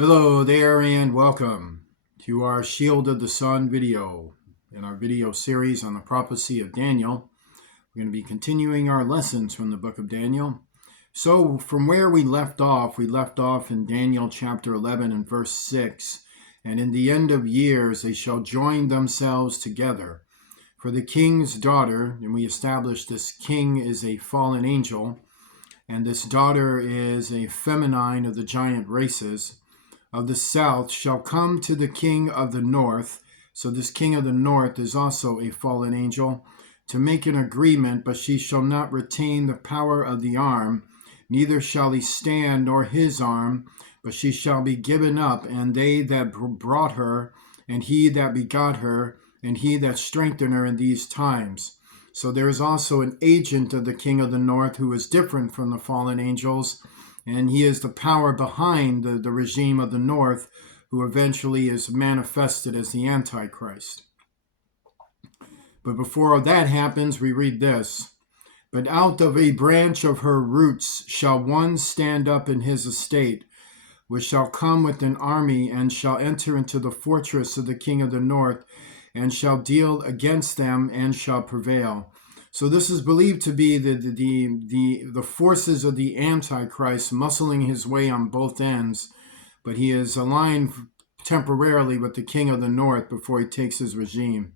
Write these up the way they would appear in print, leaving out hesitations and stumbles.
Hello there and welcome to our Shield of the Sun video. In our video series on the prophecy of Daniel, we're going to be continuing our lessons from the book of Daniel. So from where we left off in Daniel chapter 11 and verse 6. And in the end of years they shall join themselves together. For the king's daughter, and we established this king is a fallen angel, and this daughter is a feminine of the giant races, of the south shall come to the king of the north. So this king of the north is also a fallen angel, to make an agreement, but she shall not retain the power of the arm, neither shall he stand nor his arm, but she shall be given up, and they that brought her, and he that begot her, and he that strengthened her in these times. So there is also an agent of the king of the north who is different from the fallen angels, and he is the power behind the regime of the north, who eventually is manifested as the Antichrist. But before that happens, we read this. But out of a branch of her roots shall one stand up in his estate, which shall come with an army, and shall enter into the fortress of the king of the north, and shall deal against them, and shall prevail. So this is believed to be the forces of the Antichrist muscling his way on both ends, but he is aligned temporarily with the king of the north before he takes his regime.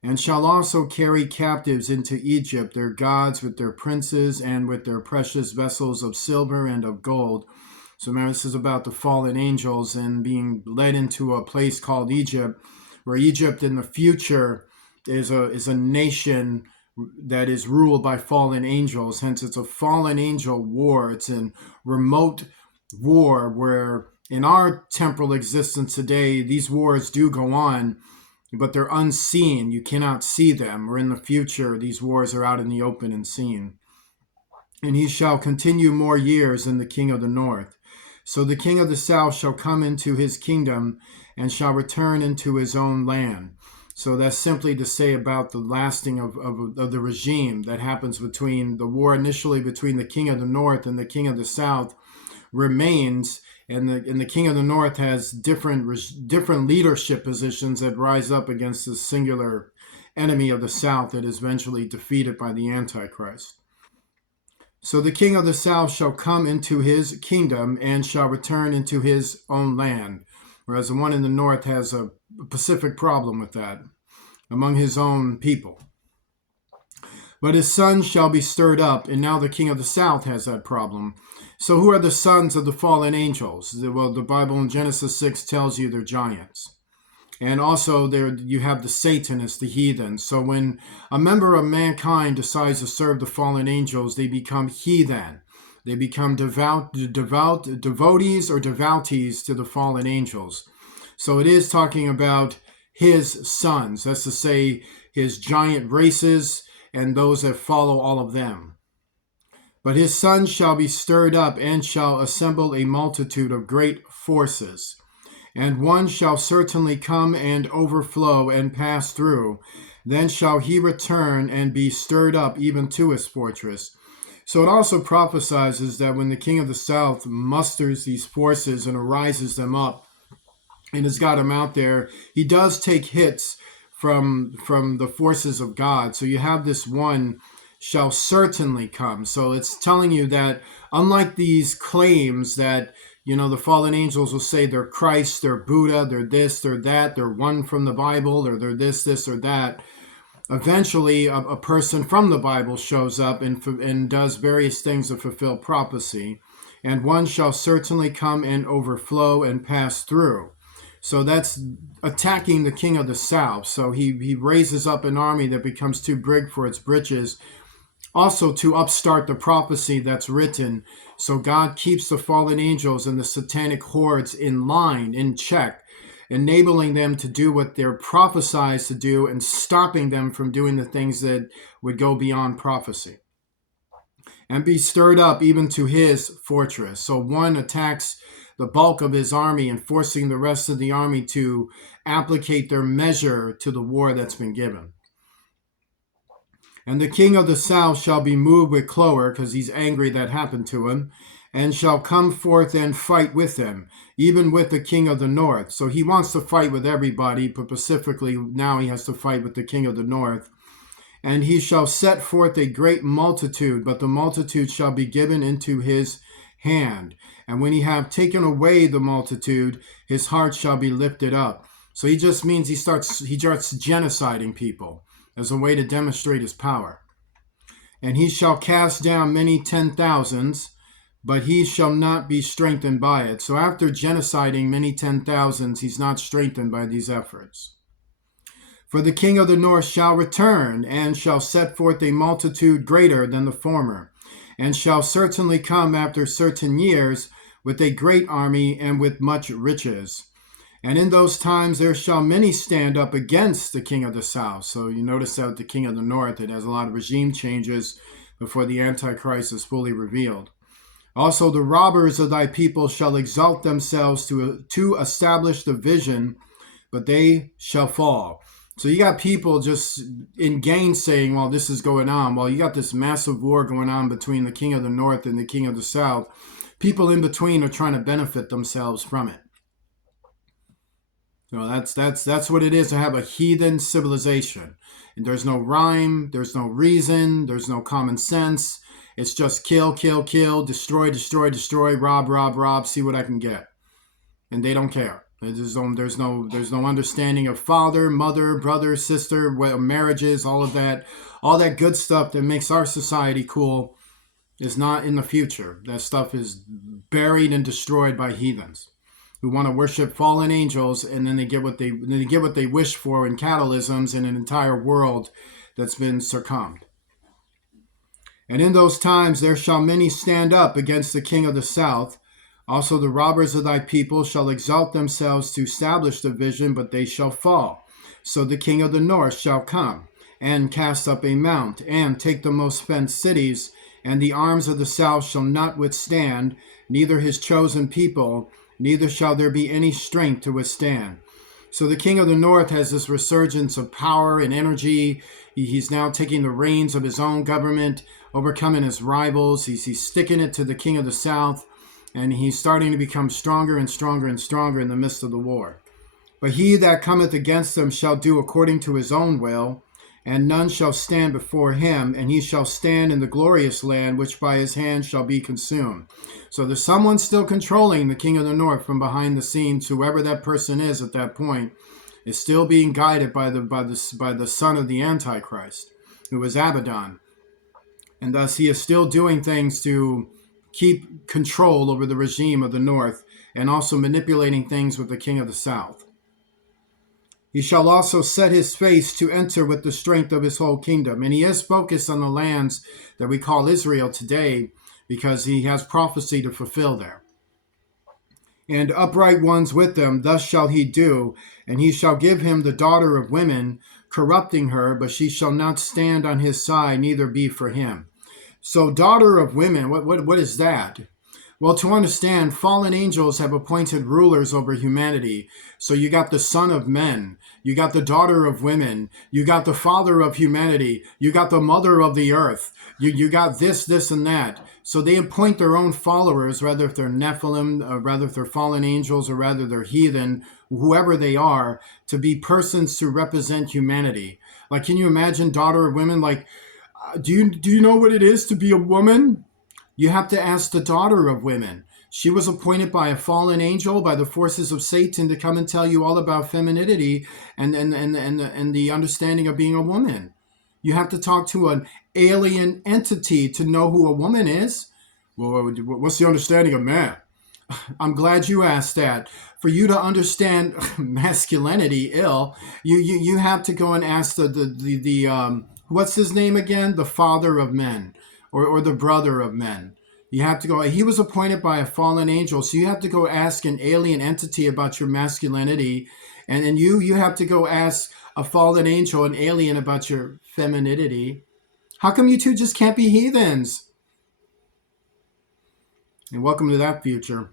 And shall also carry captives into Egypt their gods with their princes and with their precious vessels of silver and of gold. So remember, this is about the fallen angels and being led into a place called Egypt, where Egypt in the future is a nation that is ruled by fallen angels. Hence, it's a fallen angel war. It's a remote war where in our temporal existence today, these wars do go on, but they're unseen. You cannot see them. Or in the future, these wars are out in the open and seen. And he shall continue more years than the king of the north. So the king of the south shall come into his kingdom and shall return into his own land. So that's simply to say about the lasting of the regime that happens between the war initially between the king of the north and the king of the south remains, and the king of the north has different leadership positions that rise up against the singular enemy of the south that is eventually defeated by the Antichrist. So the king of the south shall come into his kingdom and shall return into his own land, whereas the one in the north has a Pacific problem with that among his own people. But his sons shall be stirred up, and now the king of the south has that problem. So who are the sons of the fallen angels? Well, the Bible in Genesis 6 tells you they're giants. And also there you have the Satanists, the heathens. So when a member of mankind decides to serve the fallen angels, they become heathen. They become devotees or devoutees to the fallen angels. So it is talking about his sons. That's to say his giant races and those that follow all of them. But his sons shall be stirred up and shall assemble a multitude of great forces. And one shall certainly come and overflow and pass through. Then shall he return and be stirred up even to his fortress. So it also prophesies that when the king of the south musters these forces and arises them up and has got them out there, he does take hits from the forces of God. So you have this one shall certainly come. So it's telling you that unlike these claims that, the fallen angels will say they're Christ, they're Buddha, they're this, they're that, they're one from the Bible, or they're this, or that. Eventually, a person from the Bible shows up and does various things to fulfill prophecy. And one shall certainly come and overflow and pass through. So that's attacking the king of the south. So he raises up an army that becomes too big for its britches, also to upstart the prophecy that's written. So God keeps the fallen angels and the satanic hordes in line, in check, enabling them to do what they're prophesied to do and stopping them from doing the things that would go beyond prophecy. And be stirred up even to his fortress. So one attacks the bulk of his army and forcing the rest of the army to applicate their measure to the war that's been given. And the king of the south shall be moved with choler, because he's angry that happened to him, and shall come forth and fight with them, even with the king of the north. So he wants to fight with everybody, but specifically now he has to fight with the king of the north. And he shall set forth a great multitude, but the multitude shall be given into his hand. And when he have taken away the multitude, his heart shall be lifted up. So he just means he starts genociding people as a way to demonstrate his power. And he shall cast down many 10,000s, but he shall not be strengthened by it. So after genociding many 10,000s, he's not strengthened by these efforts. For the king of the north shall return, and shall set forth a multitude greater than the former, and shall certainly come after certain years with a great army and with much riches. And in those times there shall many stand up against the king of the south. So you notice that the king of the north, it has a lot of regime changes before the Antichrist is fully revealed. Also the robbers of thy people shall exalt themselves to establish the vision, but they shall fall. So you got people just in gainsaying while this is going on. While you got this massive war going on between the king of the north and the king of the south, people in between are trying to benefit themselves from it. So that's what it is to have a heathen civilization. And there's no rhyme, there's no reason, there's no common sense. It's just kill, kill, kill, destroy, destroy, destroy, rob, rob, rob, see what I can get. And they don't care. There's no understanding of father, mother, brother, sister, marriages, all that good stuff that makes our society cool is not in the future. That stuff is buried and destroyed by heathens who want to worship fallen angels, and then they get what they wish for in catalysms in an entire world that's been succumbed. And in those times there shall many stand up against the king of the south. Also the robbers of thy people shall exalt themselves to establish the vision, but they shall fall. So the king of the north shall come, and cast up a mount, and take the most fenced cities, and the arms of the south shall not withstand, neither his chosen people, neither shall there be any strength to withstand. So the king of the north has this resurgence of power and energy. He's now taking the reins of his own government, overcoming his rivals. He's sticking it to the king of the south, and he's starting to become stronger and stronger and stronger in the midst of the war. But he that cometh against them shall do according to his own will, and none shall stand before him, and he shall stand in the glorious land, which by his hand shall be consumed. So there's someone still controlling the king of the north from behind the scenes. Whoever that person is at that point is still being guided by the son of the Antichrist, who is Abaddon. And thus he is still doing things to keep control over the regime of the north, and also manipulating things with the king of the south. He shall also set his face to enter with the strength of his whole kingdom. And he is focused on the lands that we call Israel today, because he has prophecy to fulfill there. And upright ones with them, thus shall he do, and he shall give him the daughter of women, corrupting her, but she shall not stand on his side, neither be for him. So daughter of women, what is that? Well, to understand, fallen angels have appointed rulers over humanity. So you got the son of men, you got the daughter of women, you got the father of humanity, you got the mother of the earth, you got this, and that. So they appoint their own followers, whether if they're Nephilim, rather if they're fallen angels, or rather they're heathen, whoever they are, to be persons to represent humanity. Like, can you imagine daughter of women? Like, do you know what it is to be a woman? You have to ask the daughter of women. She was appointed by a fallen angel, by the forces of Satan, to come and tell you all about femininity and the understanding of being a woman. You have to talk to an alien entity to know who a woman is. Well, what's the understanding of man? I'm glad you asked that. For you to understand masculinity, you have to go and ask the what's his name again? The father of men. Or the brother of men. You have to go, he was appointed by a fallen angel, so you have to go ask an alien entity about your masculinity, and then you have to go ask a fallen angel, an alien, about your femininity. How come you two just can't be heathens? And welcome to that future.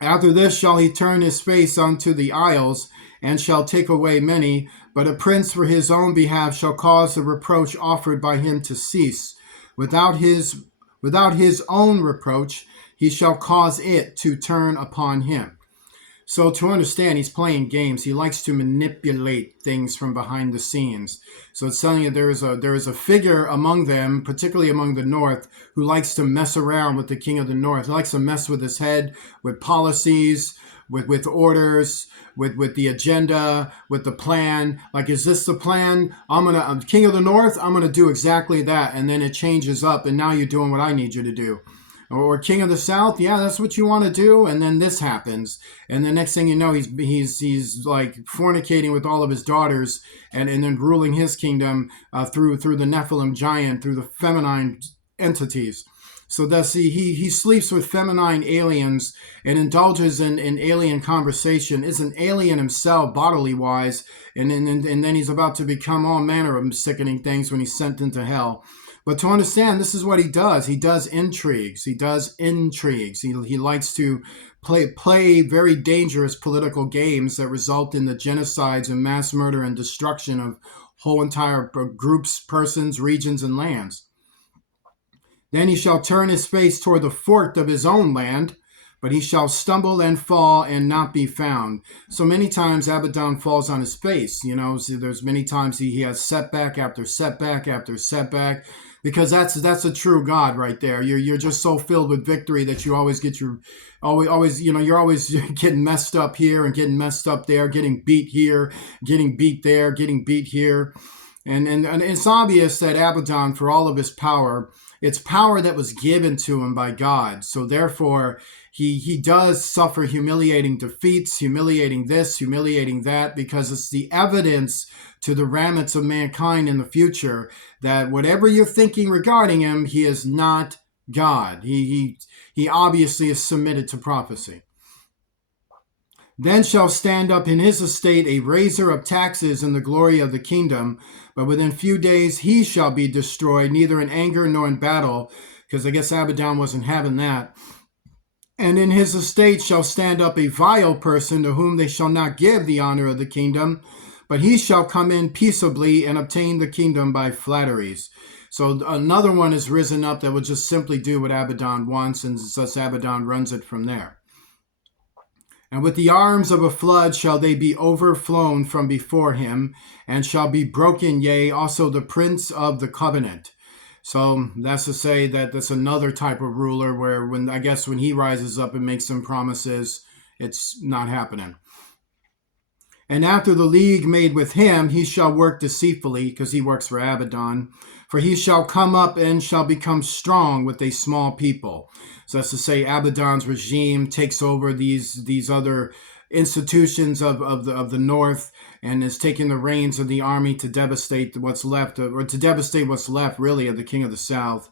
After this shall he turn his face unto the isles, and shall take away many, but a prince for his own behalf shall cause the reproach offered by him to cease. Without his own reproach, he shall cause it to turn upon him. So to understand, he's playing games. He likes to manipulate things from behind the scenes. So it's telling you there is a figure among them, particularly among the North, who likes to mess around with the king of the North. He likes to mess with his head, with policies, with orders, with the agenda, with the plan. Like, is this the plan? I'm king of the North. I'm gonna do exactly that, and then it changes up, and now you're doing what I need you to do. Or king of the South, yeah, that's what you want to do, and then this happens, and the next thing you know, he's like fornicating with all of his daughters, and then ruling his kingdom through the Nephilim giant, through the feminine entities. So thus he sleeps with feminine aliens and indulges in alien conversation, is an alien himself bodily wise, and then he's about to become all manner of sickening things when he's sent into hell. But to understand, this is what he does. He does intrigues. He likes to play very dangerous political games that result in the genocides and mass murder and destruction of whole entire groups, persons, regions, and lands. Then he shall turn his face toward the fort of his own land, but he shall stumble and fall and not be found. So many times Abaddon falls on his face. So there's many times he has setback after setback after setback, because that's a true God right there. You're just so filled with victory that you always get you're always getting messed up here and getting messed up there, getting beat here, getting beat there, getting beat here. And it's obvious that Abaddon, for all of his power, it's power that was given to him by God. So therefore, he does suffer humiliating defeats, humiliating this, humiliating that, because it's the evidence to the remnants of mankind in the future that whatever you're thinking regarding him, he is not God. He obviously is submitted to prophecy. Then shall stand up in his estate a raiser of taxes in the glory of the kingdom, but within few days he shall be destroyed, neither in anger nor in battle, because I guess Abaddon wasn't having that. And in his estate shall stand up a vile person, to whom they shall not give the honor of the kingdom, but he shall come in peaceably and obtain the kingdom by flatteries. So another one is risen up that will just simply do what Abaddon wants, and thus Abaddon runs it from there. And with the arms of a flood shall they be overflown from before him, and shall be broken, yea, also the prince of the covenant. So that's to say that that's another type of ruler where when he rises up and makes some promises, it's not happening. And after the league made with him, he shall work deceitfully, because he works for Abaddon, for he shall come up and shall become strong with a small people. So that's to say, Abaddon's regime takes over these other institutions of the North, and is taking the reins of the army to devastate what's left, or to devastate what's left, really, of the king of the South.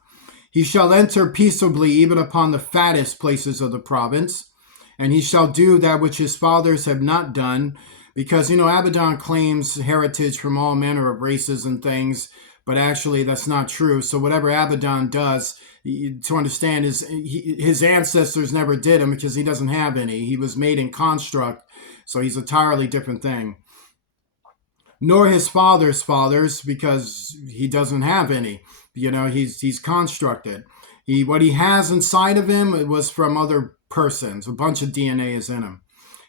He shall enter peaceably even upon the fattest places of the province, and he shall do that which his fathers have not done, because, Abaddon claims heritage from all manner of races and things, but actually that's not true. So whatever Abaddon does, to understand, is his ancestors never did him, because he doesn't have any. He was made in construct, so he's a entirely different thing. Nor his father's fathers, because he doesn't have any. He's constructed. What he has inside of him, it was from other persons. A bunch of DNA is in him.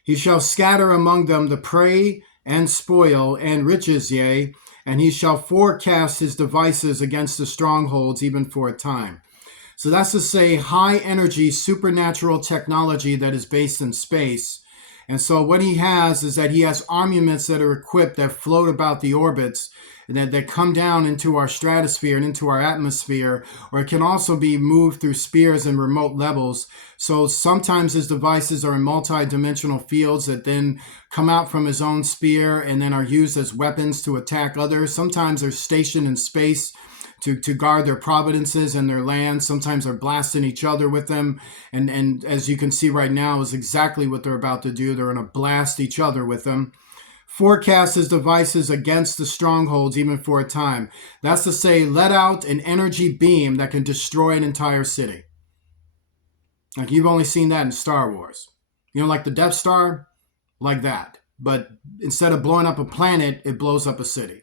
He shall scatter among them the prey and spoil and riches, yea, and he shall forecast his devices against the strongholds even for a time. So that's to say, high energy supernatural technology that is based in space. And so what he has is that he has armaments that are equipped that float about the orbits, and that come down into our stratosphere and into our atmosphere, or it can also be moved through spheres and remote levels. So sometimes his devices are in multi-dimensional fields that then come out from his own sphere and then are used as weapons to attack others. Sometimes they're stationed in space to guard their providences and their lands. Sometimes they're blasting each other with them. And as you can see right now is exactly what they're about to do. They're going to blast each other with them. Forecast his devices against the strongholds even for a time. That's to say, let out an energy beam that can destroy an entire city. Like, you've only seen that in Star Wars. Like the Death Star, like that. But instead of blowing up a planet, it blows up a city.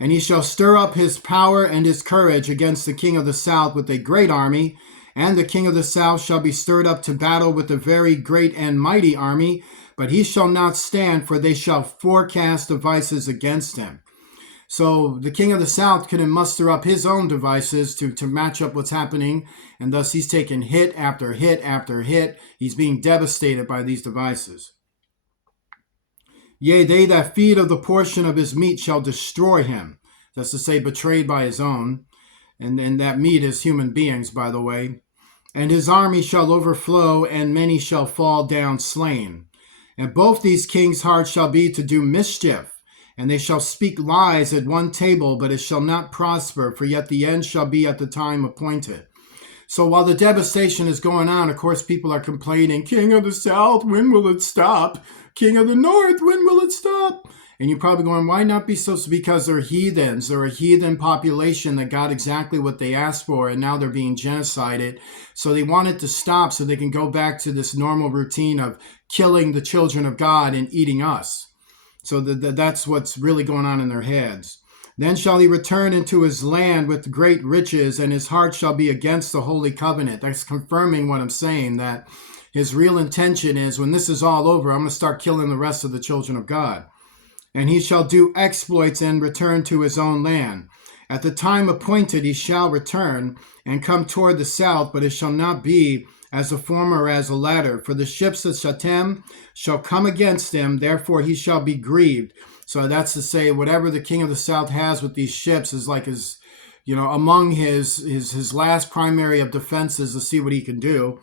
And he shall stir up his power and his courage against the king of the South with a great army, And the king of the south shall be stirred up to battle with a very great and mighty army, but he shall not stand, for they shall forecast devices against him. So the king of the south couldn't muster up his own devices to match up what's happening, and thus he's taking hit after hit after hit. He's being devastated by these devices. Yea, they that feed of the portion of his meat shall destroy him. That's to say, betrayed by his own. And that meat is human beings, by the way. And his army shall overflow, and many shall fall down slain. And both these kings' hearts shall be to do mischief, and they shall speak lies at one table, but it shall not prosper, for yet the end shall be at the time appointed. So while the devastation is going on, of course, people are complaining, King of the South, when will it stop? King of the North, when will it stop? And you're probably going, why not be so? Because they're heathens. They're a heathen population that got exactly what they asked for, and now they're being genocided. So they want it to stop so they can go back to this normal routine of killing the children of God and eating us. So that's what's really going on in their heads. Then shall he return into his land with great riches, and his heart shall be against the holy covenant. That's confirming what I'm saying, that his real intention is, when this is all over, I'm going to start killing the rest of the children of God. And he shall do exploits and return to his own land. At the time appointed he shall return and come toward the south, but it shall not be as the former or as the latter. For the ships of Shittim shall come against him, therefore he shall be grieved. So that's to say, whatever the king of the south has with these ships is like his, among his last primary of defenses to see what he can do.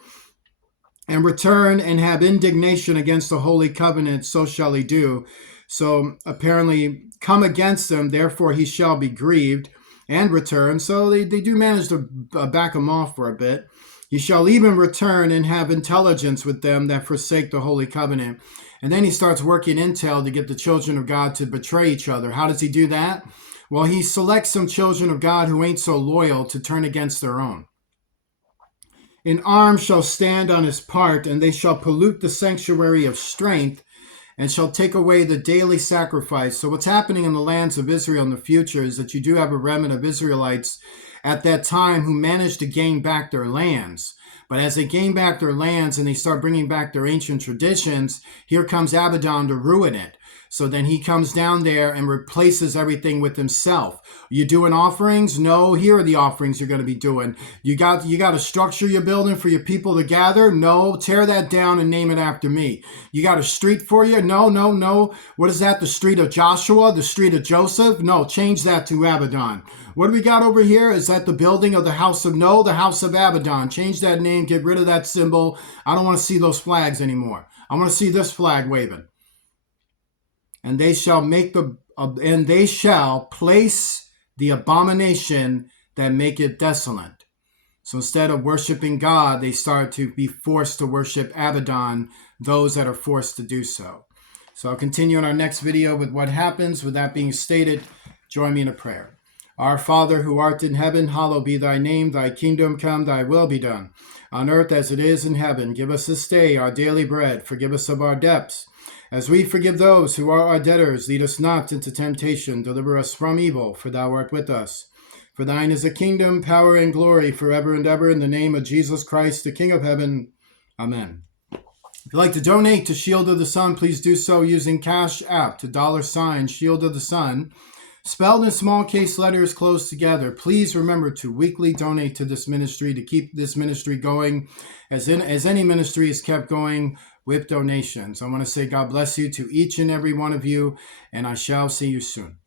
And return and have indignation against the holy covenant, so shall he do. So apparently come against them, therefore he shall be grieved, and return. So they do manage to back him off for a bit. He shall even return and have intelligence with them that forsake the holy covenant. And then he starts working intel to get the children of God to betray each other. How does he do that? Well, he selects some children of God who ain't so loyal to turn against their own. An arm shall stand on his part, and they shall pollute the sanctuary of strength, and shall take away the daily sacrifice. So what's happening in the lands of Israel in the future is that you do have a remnant of Israelites at that time who managed to gain back their lands. But as they gain back their lands and they start bringing back their ancient traditions, here comes Abaddon to ruin it. So then he comes down there and replaces everything with himself. You doing offerings? No, here are the offerings you're going to be doing. You got a structure you're building for your people to gather? No, tear that down and name it after me. You got a street for you? No. What is that? The street of Joshua? The street of Joseph? No, change that to Abaddon. What do we got over here? Is that the building of the house of the house of Abaddon? Change that name, get rid of that symbol. I don't want to see those flags anymore. I want to see this flag waving. And they shall place the abomination that make it desolate. So instead of worshiping God, they start to be forced to worship Abaddon, those that are forced to do so. So I'll continue in our next video with what happens. With that being stated, join me in a prayer. Our Father, who art in heaven, hallowed be thy name. Thy kingdom come, thy will be done, on earth as it is in heaven. Give us this day our daily bread. Forgive us of our debts, as we forgive those who are our debtors. Lead us not into temptation. Deliver us from evil, for thou art with us. For thine is the kingdom, power, and glory, forever and ever. In the name of Jesus Christ, the King of heaven. Amen. If you'd like to donate to Shield of the Sun, please do so using Cash App to $, Shield of the Sun, spelled in small case letters close together. Please remember to weekly donate to this ministry to keep this ministry going, as any ministry is kept going with donations. I want to say God bless you to each and every one of you, and I shall see you soon.